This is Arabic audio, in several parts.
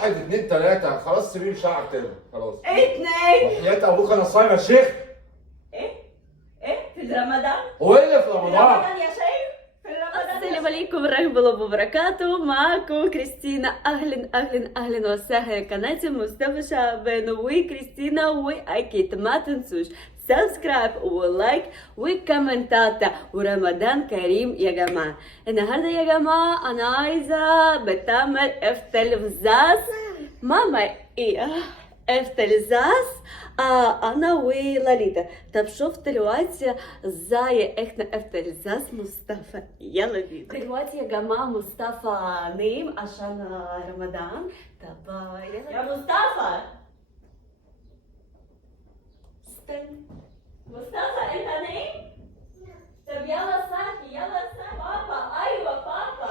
واحد اتنين تلاتة، خلاص سيبيه شعر كده خلاص. اتنين. وحياة ابوك انا صايم يا شيخ. ايه؟ في رمضان؟ هو ايه اللي في في رمضان؟ رمضان يا شيخ؟ في رمضان. السلام عليكم ورحمة الله وبركاته. معاكم كريستينا. أهلا وسهلا قناة مصطفى شعبان وكريستينا. وأكيد ما تنسوش سبسكرايب ولايك وكومنتات. ورمضان كريم يا جماعة. النهاردة يا جماعة أنا عايزة بتعمل افتلزاز. ماما إيه افتلزاز؟ أنا ولاليتا. طب شفت دلوقتي ازاي احنا افتلزاز مصطفى؟ يلا بينا. دلوقتي يا جماعة مصطفى نايم عشان رمضان. طب يا مصطفى. استنى. مصطفى انت نايم؟ طب يلا صحي يلا صحي. بابا ايوه بابا.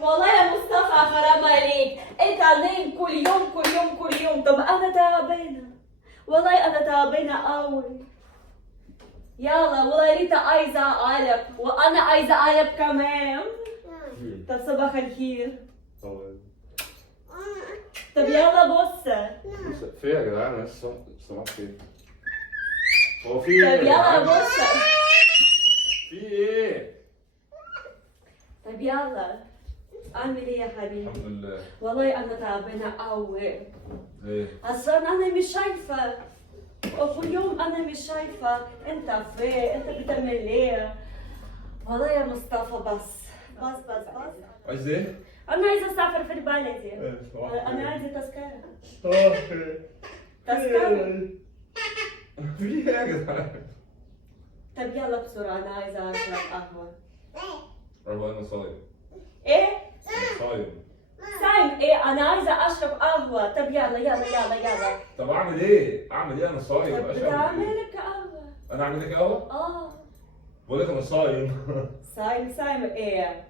والله يا مصطفى حرام عليك، انت نايم كل يوم. طب أنا تعبانة. والله أنا تعبانة أوي. يلا والله ريتا عايزة قلب وانا عايزة قلب كمان. طب صباح الخير. طب يلا بص. في إيه يا جدعان؟ انا لسه سمعت فيه. هو في طب ايه؟ يلا بص. في ايه؟ طب يلا. أعمل إيه يا حبيبي؟ الحمد لله. والله أنا تعبانة أوي. ليه؟ عشان أنا مش شايفة. وكل يوم أنا مش شايفة. أنت فين؟ أنت بتعمل إيه؟ والله يا مصطفى بس. عايز ايه؟ أنا عايزة أسافر في البلد. ايه صباح أنا عايزة تذكرة. الخير. تذكرة. في ايه يا جدعان؟ طب يلا بسرعة أنا عايزة أشرب قهوة. والله انا صايم. ايه؟ صايم. سايم ايه؟ انا عايزة اشرب قهوة. طب يلا. طب اعمل ايه؟ انا صايم. طب اشرب ايه؟ بتعمل لك قهوة. انا اعمل لك قهوه؟ بقول لك انا صايم. سايم ايه؟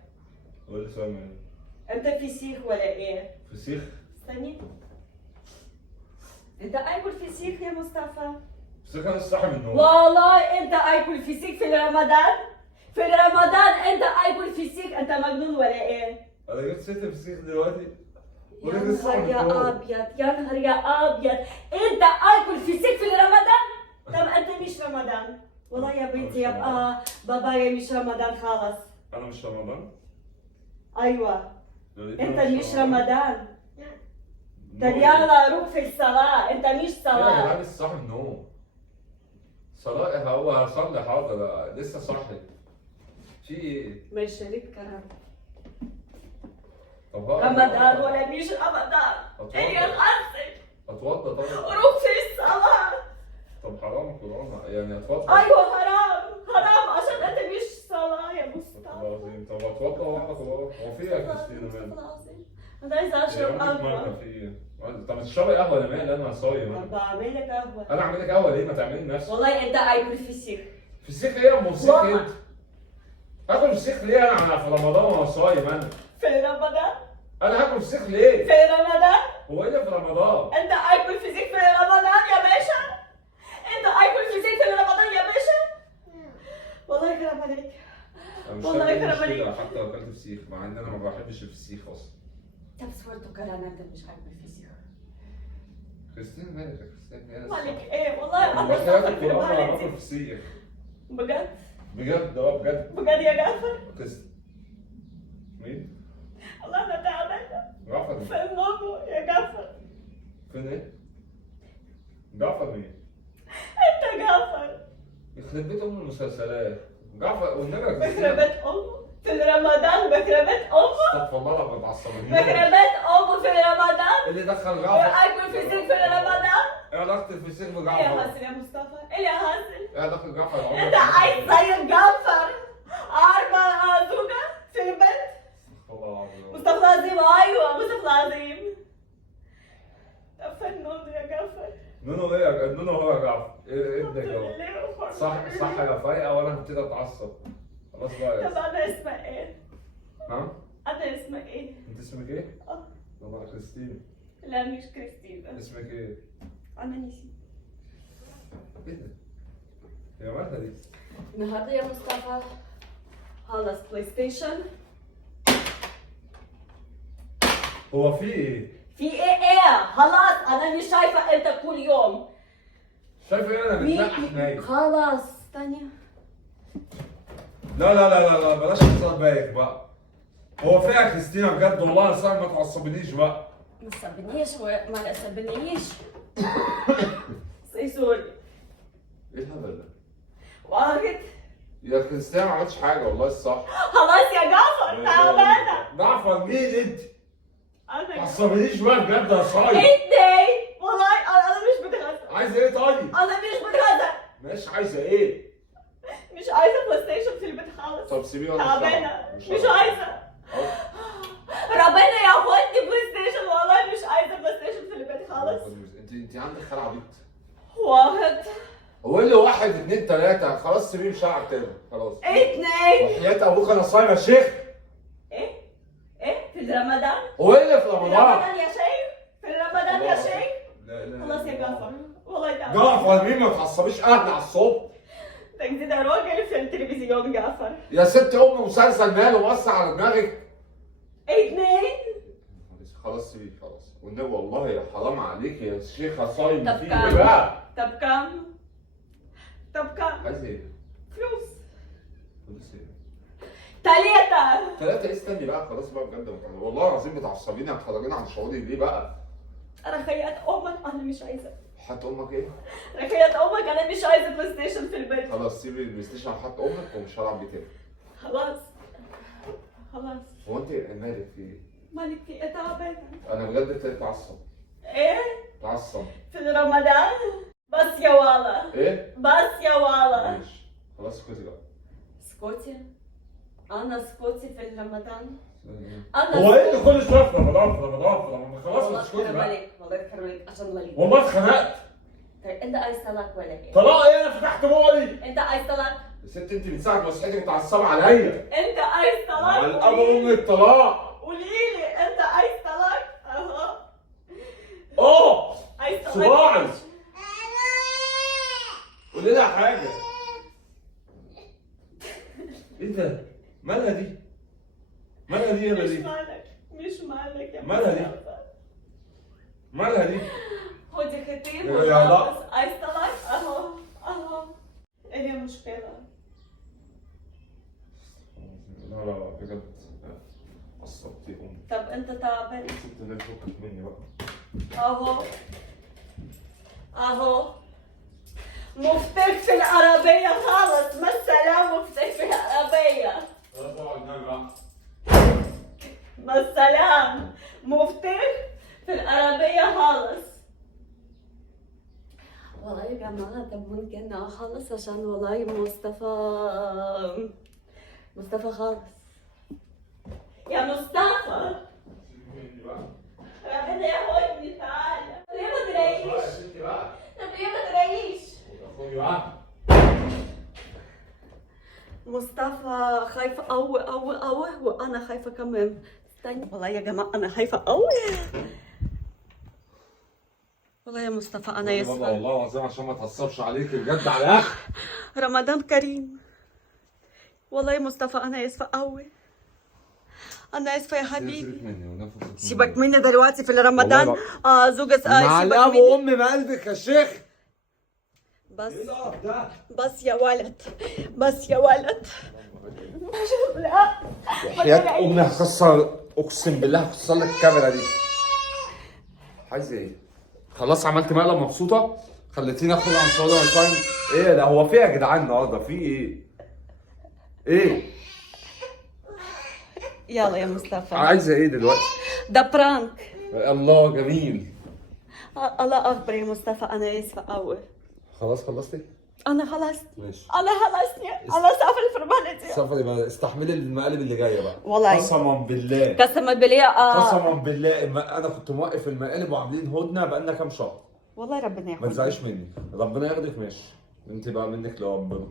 بقول لك صايم ايه؟ انت فسيخ ولا ايه؟ فسيخ؟ استني. انت اكل فسيخ يا مصطفى؟ فسيخ انا صاحي من النوم. والله انت اكل فسيخ في رمضان؟ في رمضان انت اكل فسيخ؟ انت مجنون ولا ايه؟ انا جبت سيره الفسيخ دلوقتي. يا نهار يا أبيض. انت اكل فسيخ في رمضان؟ طب انت مش رمضان. والله يا بنتي يا بابايا مش رمضان خالص. انا مش رمضان؟ ايوه انت أنا مش رمضان. طب نو. يلا روح في الصلاة. انت مش يا صلاة. جدعان لسه صاحي من النوم. صلاة هو هصلي حاضر، لسه صاحي. في ايه؟ مش شريك كلام. طب رمضان ولا مش رمضان؟ أتوضى. ايه يا خالتي؟ اتوضى طبعا. روح في الصلاة. طب حرام كورونا يعني اتوضى. ايوه حرام عشان انت مش صلاة يا طب مصطفى. العظيم. طب اتوضى واحدة كورونا. هو في ايه يا كريستينا مالك؟ انا عايزة اشرب مالك قهوة. في ايه؟ طب تشربي قهوة انا مالي؟ انا صايم. طب بعمل لك قهوة. انا اعمل لك قهوة ليه؟ ما تعملي لنفسك. والله انت اكل فسيخ. فسيخ ايه يا ام فسيخ والله. انت؟ اكل فسيخ ليه انا في رمضان وانا صايم انا؟ في رمضان. انا هاكل فسيخ ليه؟ في رمضان. هو ايه اللي في رمضان؟ انت اكل فسيخ في رمضان يا باشا. انت اكل فسيخ في رمضان يا باشا. والله يخرب عليك. انا مش والله فاهم ايه يخرب عليك. المشكلة حتى لو اكلت فسيخ، مع ان انا ما بحبش الفسيخ اصلا. طب صورته كلام أنت مش عاجبك فيزياء. كريستينا مالك يا كريستينا؟ مالك ايه؟ والله انا انا باكل صاحب في القرآن وانا البلد. باكل فسيخ. بجد بجد بجد يا جعفر. كريست مين؟ والله انا تعبانه جعفر في النوم يا جعفر. فين ايه؟ جعفر مين؟ انت جعفر. يخرب بيت ام المسلسلات. جعفر والنبي يا بخربت كريستينا. امه في رمضان. بخربت امه. استغفر الله العظيم بتعصبني. بخربت امه في رمضان. اللي دخل جعفر؟ واكل فسيخ في رمضان. ايه علاقة الفسيخ ايه يا بجعفر؟ حسن يا مصطفى؟ ايه يا حسن؟ ايه علاقة جعفر يا عمر؟ انت عايز زي جعفر 4 زوجة في البيت؟ استغفر الله العظيم. مصطفى العظيم. ايوه مصطفى العظيم. طب فنون يا جعفر. نونو ايه؟ نونو هو يا جعفر. ايه ابنك اهو. ليه؟ صح يا فايقة وانا هبتدي اتعصب. خلاص بقى يا طب انا اسمها ايه؟ ها؟ انا اسمها ايه؟ انت اسمك ايه؟ اه والله كريستينا. لا مش كريستينا. اسمك ايه؟ انا نسيت. ايه ده؟ هي مالها دي؟ النهارده يا مصطفى خلص بلاي ستيشن. هو في ايه؟ في ايه؟ خلاص انا مش شايفه انت كل يوم. شايف ايه؟ انا بتنقح نايم. خلاص ثانيه. لا لا لا لا لا، بلاش اتصال بايخ بقى. هو فيها يا كريستينا بجد والله صعب، ما تعصبنيش بقى. ما تسبنيش ما تسبنيش. سي سوري. ايه الهبل ده؟ واحد. يا كريستينا ما عملتش حاجه والله الصح. خلاص يا جعفر تعبانه. جعفر مين انت؟ ما انا تعصبنيش بقى بجد يا صايع. اتنين والله انا مش بتغزل. عايزه ايه طيب؟ انا مش بتغزل. ماشي عايزه ايه؟ مش عايزه بلاي ستيشن في البيت خالص. طب سيبيه وانا تعبانه مش مش هلعب. عايزه. ربنا ياخدني بلاي ستيشن والله مش عايزه بلاي ستيشن في البيت خالص. انت عندك خال عبيط. واحد هو اللي واحد اتنين تلاته خلاص سيبيه مش هلعب تاني خلاص. اتنين. وحياة ابوك انا صايم يا شيخ. ايه في رمضان. هو ايه اللي في في رمضان؟ رمضان يا شيخ. في رمضان يا شيخ. لا لا خلاص يا جعفر والله تعبان. جعفر مين؟ ما تعصبيش اهلي على الصبح. تجديد راجل في التلفزيون جعفر. يا ست ام مسلسل ماله وسع على دماغك. اتنين. خلاص سيبيه خلاص والنبي والله يا حرام عليك يا شيخه صايم طب فيك كام؟ ايه بقى؟ طب كم؟ طب كم؟ عايز ايه؟ فلوس. فلوس ايه؟ تلاتة. تلاته ايه؟ استني بقى خلاص بقى بجد والله العظيم بتعصبيني هتخرجيني عن شعوري ليه بقى؟ رخيات امك انا مش عايزة. حط امك ايه؟ رخيات امك انا مش عايزة بلاي ستيشن في البيت. خلاص سيبي البلاي ستيشن حط امك ومش هلعب بيه تاني. خلاص. خلاص. هو انت مالك في ايه؟ مالك في ايه تعبانة؟ انا بجد ابتديت اتعصب. ايه؟ اتعصب. في رمضان؟ بس يا والا. ايه؟ بس يا والا. ماشي خلاص اسكتي بقى. سكوتي. انا سكوتي في رمضان. هو ايه اللي كل شويه في رمضان في رمضان في رمضان؟ خلاص والله اسكتي يكرم بقى. عليك والله يكرم عليك عشان مالي. والله اتخنقت. طيب انت عايز طلاق ولا ايه؟ طلاق ايه؟ انا فتحت بقي. انت عايز طلاق؟ يا ست انت من ساعه ما صحيتي متعصبه عليا. انت عايز على طلاق؟ الاب ام الطلاق. قوليلي انت عايز طلاق؟ اهو. اه عايز طلاق. صباعي. قولي لها حاجه. ايه ده؟ مالها دي؟ مالها دي يا مش بليل؟ مالك مش مالك يا مالها دي؟ مصطفى. مالها دي؟ خدي خطيب يا لا. وخلاص. عايز طلاق؟ اهو اهو. ايه هي المشكلة؟ لا لا لا بجد عصبتي امي. طب انت تعبان. ست اللي فكك مني بقى. اهو اهو. مفتك في العربية خالص. ما السلام مفتك في العربية. خلاص اقعد نام بقى. ما السلام مفتك في العربية خالص. والله يا جماعة طب ممكن اخلص عشان والله مصطفى خالص. يا مصطفى سيبي مني بقى. ربنا ياخدني تعالى. ليه ما تريش؟ يا ستي بقى. طب ليه ما تريش؟ خدي بقى. مصطفى خايفة قوي قوي قوي وانا خايفة كمان. استنى والله يا جماعة انا خايفة قوي. والله يا مصطفى انا بابا يسفر. والله العظيم عشان ما اتعصبش عليك بجد على الاخر. رمضان كريم. والله يا مصطفى انا اسفة قوي. انا اسفة يا حبيبي. سيبك مني والله فكك مني. سيبك مني دلوقتي في رمضان. والله زوجة مع سيبك الاب مني. وامي بقلبك يا شيخ. بس ايه القرف ده؟ بس يا ولد بس يا ولد. لا. وحياة امي هكسر اقسم بالله هكسر لك الكاميرا دي. عايزه ايه؟ خلاص عملت مقلب مبسوطه؟ خليتيني اخرج عن شغل التايم. ايه ده؟ هو في إيه يا جدعان النهارده؟ في ايه؟ ايه؟ يلا يا مصطفى. عايزه ايه دلوقتي؟ ده برانك. الله جميل. الله اكبر يا مصطفى انا اسفة قوي. خلاص خلصتي؟ انا خلصت. ماشي. انا خلصني. انا سافر في رمضان. سافري بقى استحملي المقالب اللي جايه بقى. والله. قسما بالله. قسما بالله قسما بالله انا كنت موقف المقالب وعاملين هدنه بقالنا كام شهر. والله ربنا ما ياخدك. تزعليش مني، ربنا ياخدك ماشي. انت بقى منك لربنا.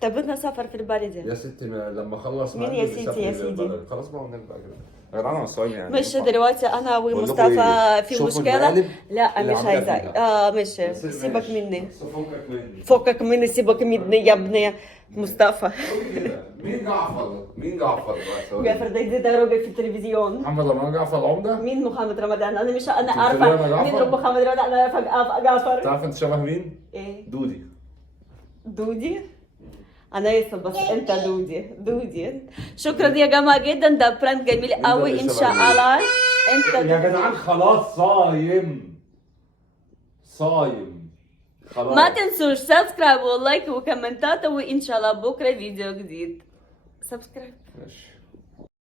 طب بدنا نسافر في البلدة. يا ستي لما اخلص مين معاك يا بسافر سيدي يا سيدي؟ البلد. خلاص بقى هناك بقى كده يا جدعان، انا صايم يعني. مش دلوقتي انا بقول لكم ومصطفى إيه؟ في شوفوا مشكلة. المقالب لا اللي مش عاملة عايزة. فيها. مش بس سيبك ماشي. مني. بس فكك مني. فكك مني، سيبك مني يا ابني مصطفى. قولي كده، مين جعفر؟ مين جعفر بقى؟ ثواني. جعفر ده يزيد راجل في التلفزيون. محمد رمضان جعفر العمدة؟ مين محمد رمضان؟ انا مش انا أنت بتقولي أنا عارفه جعفر؟ مين محمد رمضان، انا عارفه جعفر. تعرف انت شبه مين؟ ايه دودي. دودي؟ انا اسف بس انت دودي. شكرا يا جماعه جدا، ده براند جميل مين ده قوي اللي ان شبه شاء مين؟ الله. انت يا جدعان خلاص صايم. خلاص. ما تنسوش سبسكرايب ولايك وكومنتات، وان شاء الله بكره فيديو جديد. سبسكرايب. ماشي.